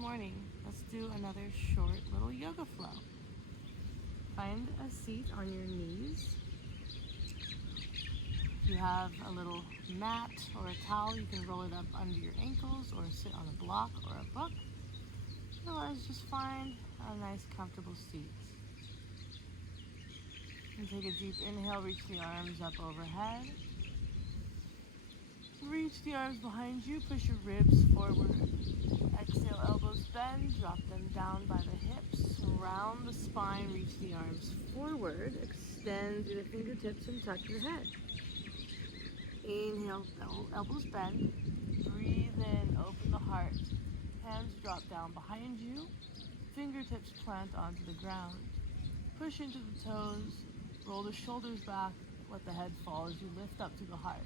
morning. Let's do another short little yoga flow. Find a seat on your knees. If you have a little mat or a towel, you can roll it up under your ankles or sit on a block or a book. Otherwise, just find a nice comfortable seat. And take a deep inhale, reach the arms up overhead. Reach the arms behind you, push your ribs forward. Exhale, elbows bend, drop them down by the hips. Round the spine, reach the arms forward. Extend through the fingertips and tuck your head. Inhale, elbows bend. Breathe in, open the heart. Hands drop down behind you. Fingertips plant onto the ground. Push into the toes. Roll the shoulders back. Let the head fall as you lift up to the heart.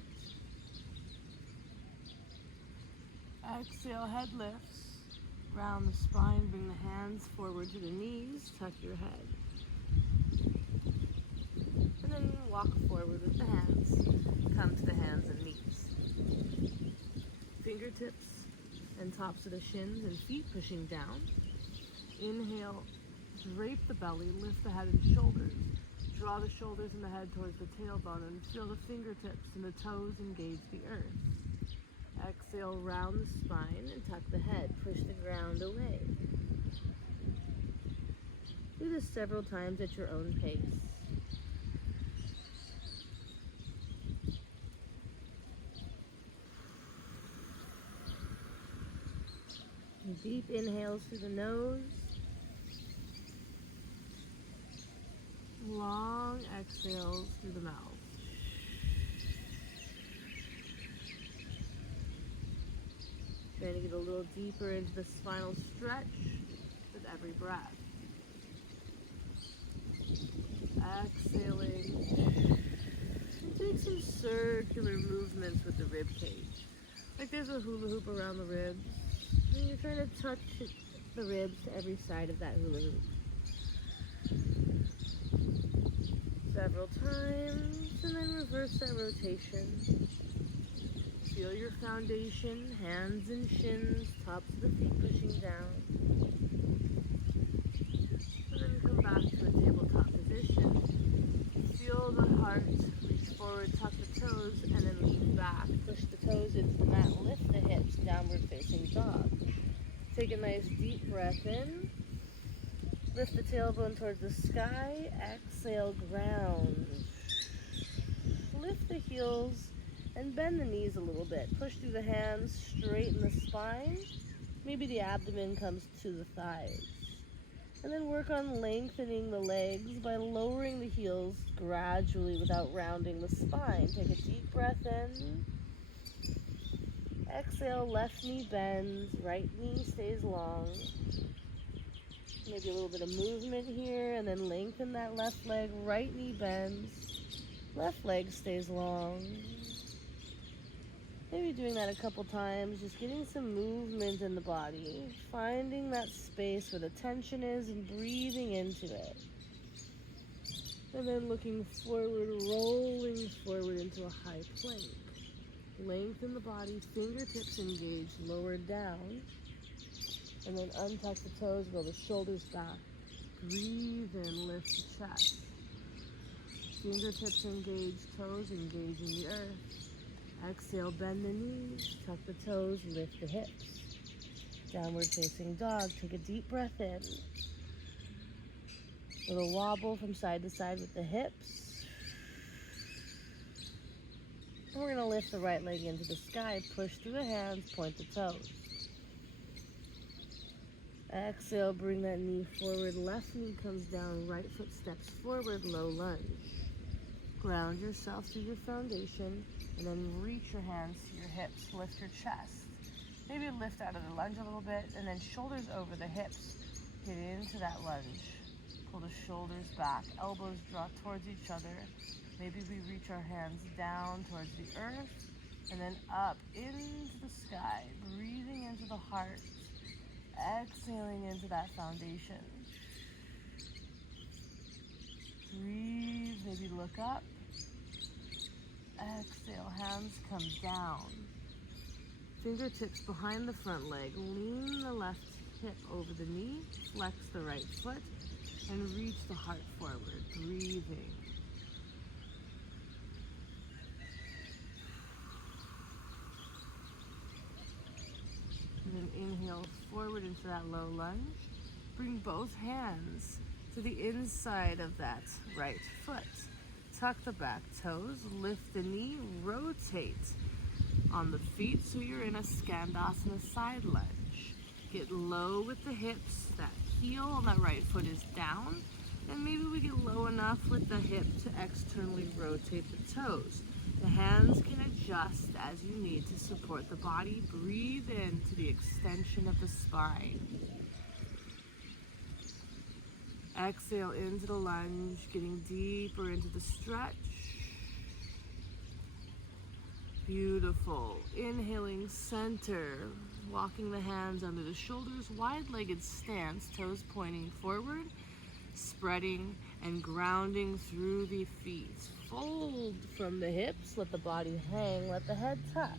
Exhale, head lifts. Round the spine, bring the hands forward to the knees, tuck your head. And then walk forward with the hands. Come to the hands and knees. Fingertips and tops of the shins and feet pushing down. Inhale, drape the belly, lift the head and shoulders. Draw the shoulders and the head towards the tailbone and feel the fingertips and the toes engage the earth. Exhale, round the spine and tuck the head. Push the ground away. Do this several times at your own pace. Deep inhales through the nose. Long exhales through the mouth. Trying to get a little deeper into the spinal stretch with every breath. Exhaling. And take some circular movements with the rib cage. Like there's a hula hoop around the ribs. And you're trying to touch the ribs to every side of that hula hoop. Several times, and then reverse that rotation. Feel your foundation, hands and shins, tops of the feet pushing down. And then come back to a tabletop position. Feel the heart, reach forward, tuck the toes, and then lean back. Push the toes into the mat, lift the hips, downward facing dog. Take a nice deep breath in. Lift the tailbone towards the sky. Exhale, ground. Lift the heels and bend the knees a little bit. Push through the hands, straighten the spine. Maybe the abdomen comes to the thighs. And then work on lengthening the legs by lowering the heels gradually without rounding the spine. Take a deep breath in. Exhale, left knee bends, right knee stays long. Maybe a little bit of movement here, and then lengthen that left leg, right knee bends, left leg stays long. Maybe doing that a couple times, just getting some movement in the body, finding that space where the tension is and breathing into it. And then looking forward, rolling forward into a high plank. Lengthen the body, fingertips engage, lower down. And then untuck the toes, roll the shoulders back. Breathe in, lift the chest. Fingertips engage, toes engage in the earth. Exhale, bend the knees, tuck the toes, lift the hips. Downward facing dog, take a deep breath in. Little wobble from side to side with the hips. And we're gonna lift the right leg into the sky, push through the hands, point the toes. Exhale, bring that knee forward, left knee comes down, right foot steps forward, low lunge. Ground yourself through your foundation, and then reach your hands to your hips, lift your chest. Maybe lift out of the lunge a little bit, and then shoulders over the hips. Get into that lunge. Pull the shoulders back, elbows draw towards each other. Maybe we reach our hands down towards the earth, and then up into the sky, breathing into the heart. Exhaling into that foundation. Breathe, maybe look up. Exhale, hands come down. Fingertips behind the front leg. Lean the left hip over the knee, flex the right foot, and reach the heart forward, breathing. And then inhale forward into that low lunge. Bring both hands to the inside of that right foot. Tuck the back toes, lift the knee, rotate on the feet so you're in a Skandasana side lunge. Get low with the hips, that heel on that right foot is down, and maybe we get low enough with the hip to externally rotate the toes. The hands can adjust as you need to support the body. Breathe into the extension of the spine. Exhale into the lunge, getting deeper into the stretch. Beautiful. Inhaling center, walking the hands under the shoulders, wide-legged stance, toes pointing forward, spreading and grounding through the feet. Fold from the hips, let the body hang, let the head tuck.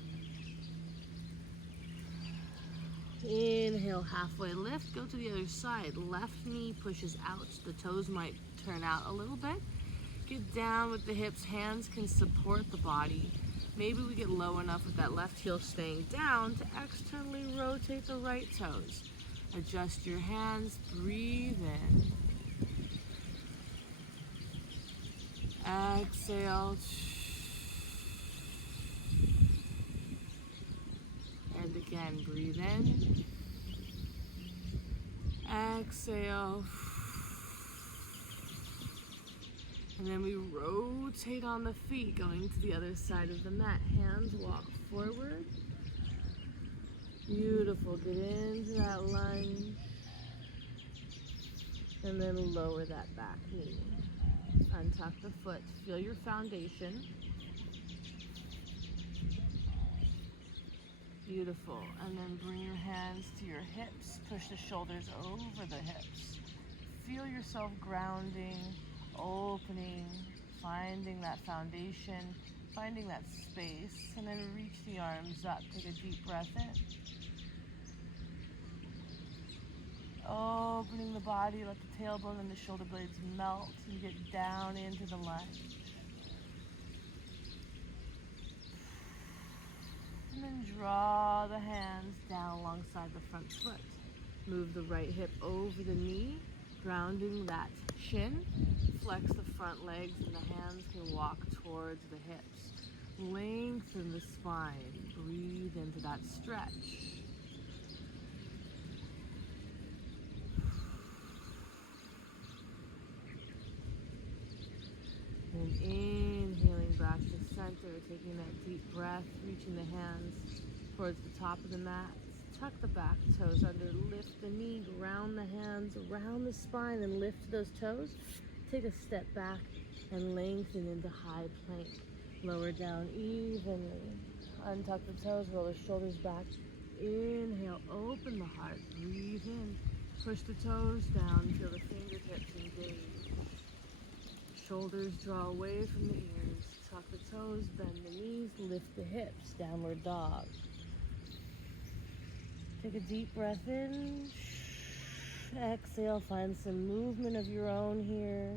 Inhale, halfway lift, go to the other side. Left knee pushes out, the toes might turn out a little bit. Get down with the hips, hands can support the body. Maybe we get low enough with that left heel staying down to externally rotate the right toes. Adjust your hands, breathe in. Exhale. And again, breathe in. Exhale. And then we rotate on the feet, going to the other side of the mat. Hands walk forward. Beautiful. Get into that lunge. And then lower that back knee. Untuck the foot. Feel your foundation. Beautiful. And then bring your hands to your hips. Push the shoulders over the hips. Feel yourself grounding, opening, finding that foundation, finding that space, and then reach the arms up. Take a deep breath in. Opening the body, let the tailbone and the shoulder blades melt and get down into the lunge. And then draw the hands down alongside the front foot. Move the right hip over the knee, grounding that shin. Flex the front legs and the hands can walk towards the hips. Lengthen the spine. Breathe into that stretch. And inhaling back to center, taking that deep breath, reaching the hands towards the top of the mat. Tuck the back toes under, lift the knee, ground the hands around the spine and lift those toes. Take a step back and lengthen into high plank. Lower down evenly. Untuck the toes, roll the shoulders back. Inhale, open the heart, breathe in. Push the toes down, feel the fingertips engage. Shoulders draw away from the ears. Tuck the toes, bend the knees, lift the hips. Downward dog. Take a deep breath in. Exhale, find some movement of your own here.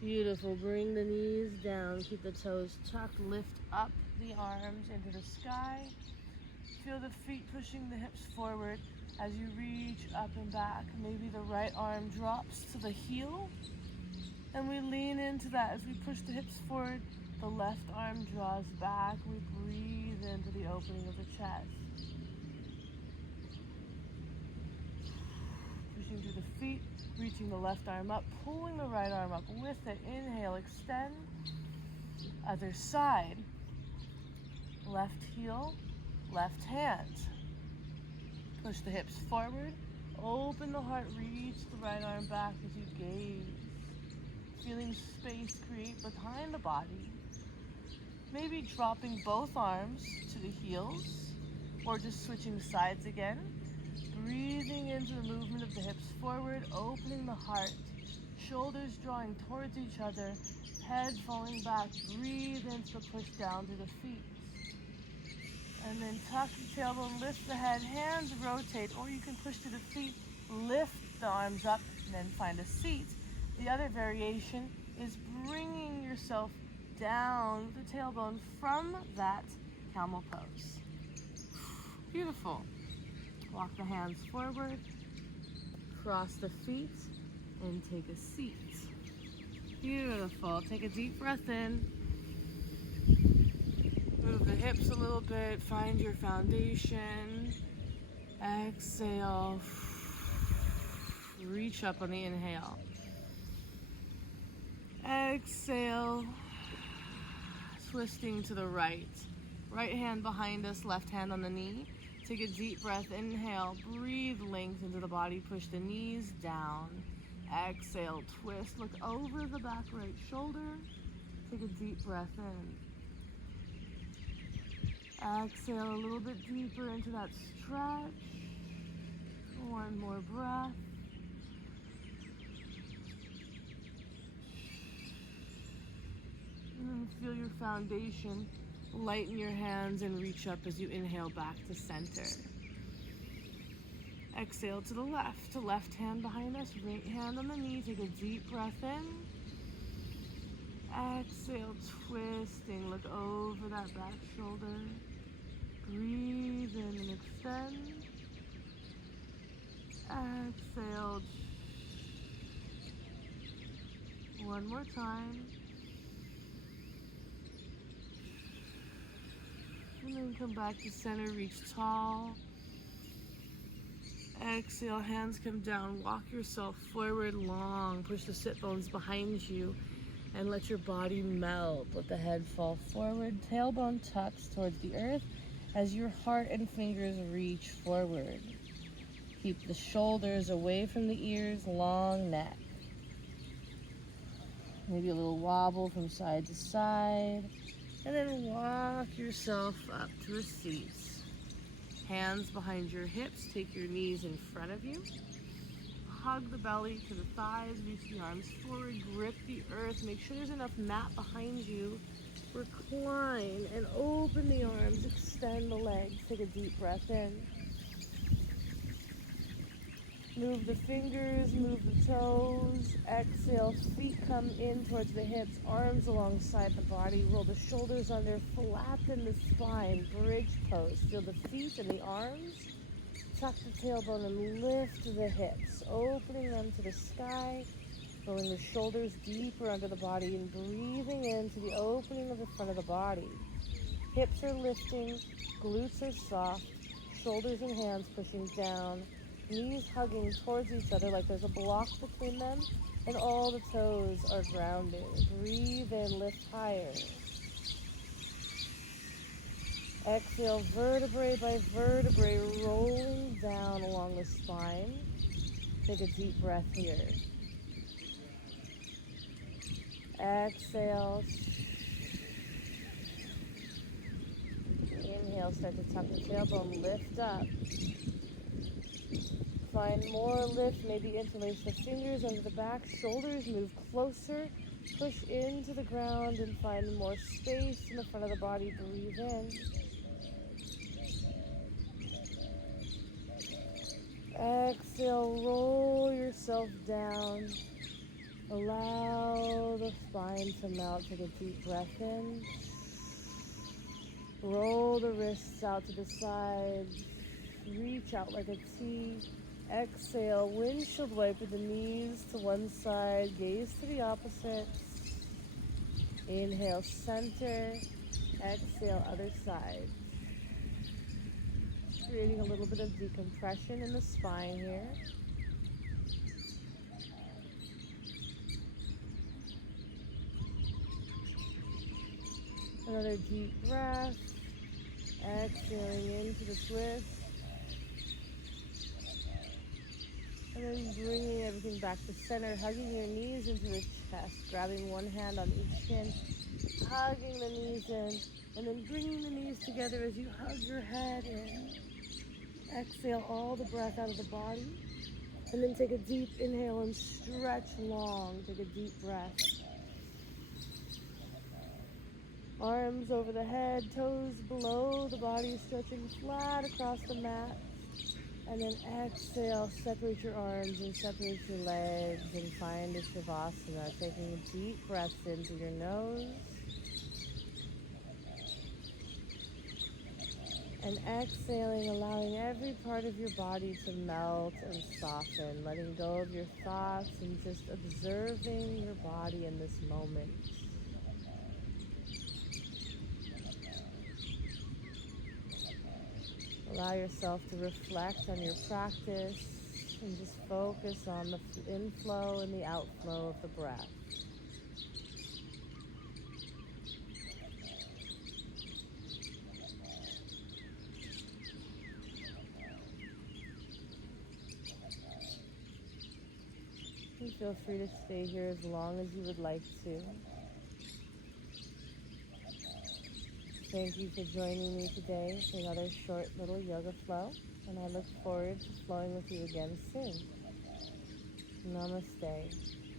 Beautiful. Bring the knees down. Keep the toes tucked. Lift up the arms into the sky. Feel the feet pushing the hips forward as you reach up and back. Maybe the right arm drops to the heel. And we lean into that as we push the hips forward. The left arm draws back. We breathe into the opening of the chest. Pushing through the feet, reaching the left arm up, pulling the right arm up with it. Inhale, extend. Other side. Left heel, left hand. Push the hips forward. Open the heart, reach the right arm back as you gaze. Feeling space create behind the body. Maybe dropping both arms to the heels or just switching sides again. Breathing into the movement of the hips forward, opening the heart, shoulders drawing towards each other, Head falling back. Breathe into the push down through the feet. And then tuck the tailbone, lift the head, hands rotate, or you can push to the feet, lift the arms up, and then find a seat. The other variation is bringing yourself down with the tailbone from that camel pose. Beautiful. Walk the hands forward, cross the feet, and take a seat. Beautiful. Take a deep breath in. Move the hips a little bit. Find your foundation. Exhale. Reach up on the inhale. Exhale. Twisting to the right. Right hand behind us, left hand on the knee. Take a deep breath. Inhale. Breathe length into the body. Push the knees down. Exhale. Twist. Look over the back right shoulder. Take a deep breath in. Exhale a little bit deeper into that stretch. One more breath. And then feel your foundation. Lighten your hands and reach up as you inhale back to center. Exhale to the left. Left hand behind us, right hand on the knee. Take a deep breath in. Exhale, twisting. Look over that back shoulder. Breathe in and extend. Exhale. One more time. And then come back to center, reach tall. Exhale, hands come down. Walk yourself forward long. Push the sit bones behind you and let your body melt. Let the head fall forward. Tailbone tucks towards the earth as your heart and fingers reach forward. Keep the shoulders away from the ears, long neck. Maybe a little wobble from side to side. And then walk yourself up to a seat. Hands behind your hips. Take your knees in front of you. Hug the belly to the thighs. Reach the arms forward. Grip the earth. Make sure there's enough mat behind you. Recline and open the arms. Extend the legs. Take a deep breath in. Move the fingers, move the toes. Exhale, feet come in towards the hips, arms alongside the body. Roll the shoulders under, flatten the spine, bridge pose. Feel the feet and the arms. Tuck the tailbone and lift the hips, opening them to the sky. Rolling the shoulders deeper under the body and breathing into the opening of the front of the body. Hips are lifting, glutes are soft, shoulders and hands pushing down. Knees hugging towards each other like there's a block between them, and all the toes are grounded. Breathe in, lift higher. Exhale, vertebrae by vertebrae, rolling down along the spine. Take a deep breath here. Exhale. Inhale, start to tuck the tailbone, lift up. Find more lift, maybe interlace the fingers under the back, shoulders move closer, push into the ground and find more space in the front of the body. Breathe in. Exhale, roll yourself down. Allow the spine to melt. Take a deep breath in. Roll the wrists out to the side. Reach out like a T. Exhale, windshield wiper the knees to one side, gaze to the opposite. Inhale, center. Exhale, other side. Creating a little bit of decompression in the spine here. Another deep breath. Exhaling into the twist. And then bringing everything back to center, hugging your knees into the chest, grabbing one hand on each shin, hugging the knees in, and then bringing the knees together as you hug your head in. Exhale all the breath out of the body, and then take a deep inhale and stretch long. Take a deep breath. Arms over the head, toes below the body, stretching flat across the mat. And then exhale, separate your arms and separate your legs and find a Shavasana, taking a deep breath in through your nose. And exhaling, allowing every part of your body to melt and soften, letting go of your thoughts and just observing your body in this moment. Allow yourself to reflect on your practice and just focus on the inflow and the outflow of the breath. And feel free to stay here as long as you would like to. Thank you for joining me today for another short little yoga flow, and I look forward to flowing with you again soon. Namaste.